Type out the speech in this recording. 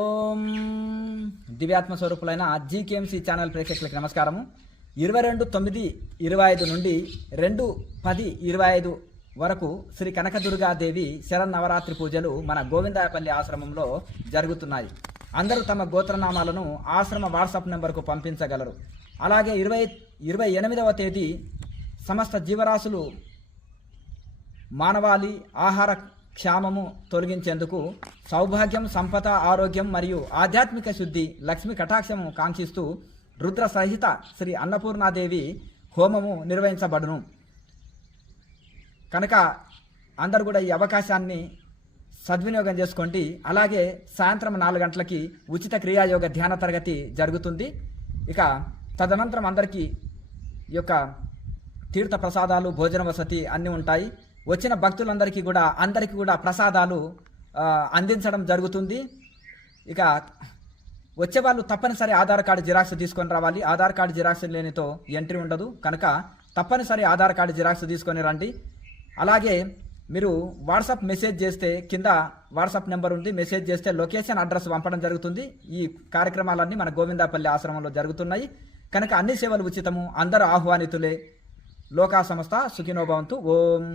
ఓం దివ్యాత్మ స్వరూపులైన జీకేఎంసీ ఛానల్ ప్రేక్షకులకు నమస్కారము. 22/9/25 నుండి 2/10/25 వరకు శ్రీ కనకదుర్గాదేవి శరన్నవరాత్రి పూజలు మన గోవిందాయపల్లి ఆశ్రమంలో జరుగుతున్నాయి. అందరూ తమ గోత్రనామాలను ఆశ్రమ వాట్సాప్ నెంబర్కు పంపించగలరు. అలాగే 28వ తేదీ సమస్త జీవరాశులు మానవాళి ఆహార క్షామము తొలగించేందుకు సౌభాగ్యం, సంపద, ఆరోగ్యం మరియు ఆధ్యాత్మిక శుద్ధి, లక్ష్మి కటాక్షము కాంక్షిస్తూ రుద్ర సహిత శ్రీ అన్నపూర్ణాదేవి హోమము నిర్వహించబడును. కనుక అందరు కూడా ఈ అవకాశాన్ని సద్వినియోగం చేసుకోండి. అలాగే సాయంత్రం 4 గంటలకి ఉచిత క్రియాయోగ ధ్యాన తరగతి జరుగుతుంది. ఇక తదనంతరం అందరికీ ఈ యొక్క తీర్థ ప్రసాదాలు, భోజన వసతి అన్నీ ఉంటాయి. వచ్చిన భక్తులందరికీ కూడా ప్రసాదాలు అందించడం జరుగుతుంది. ఇక వచ్చేవాళ్ళు తప్పనిసరి ఆధార్ కార్డు జిరాక్స్ తీసుకొని రావాలి. ఆధార్ కార్డు జిరాక్స్ లేనితో ఎంట్రీ ఉండదు. కనుక తప్పనిసరి ఆధార్ కార్డు జిరాక్స్ తీసుకొని రండి. అలాగే మీరు వాట్సాప్ మెసేజ్ చేస్తే కింద వాట్సాప్ నెంబర్ ఉంది. మెసేజ్ చేస్తే లొకేషన్, అడ్రస్ పంపడం జరుగుతుంది. ఈ కార్యక్రమాలన్నీ మన గోవిందాపల్లి ఆశ్రమంలో జరుగుతున్నాయి. కనుక అన్ని సేవలు ఉచితము. అందరూ ఆహ్వానితులే. లోకా సమస్త సుఖినో భవంతు. ఓం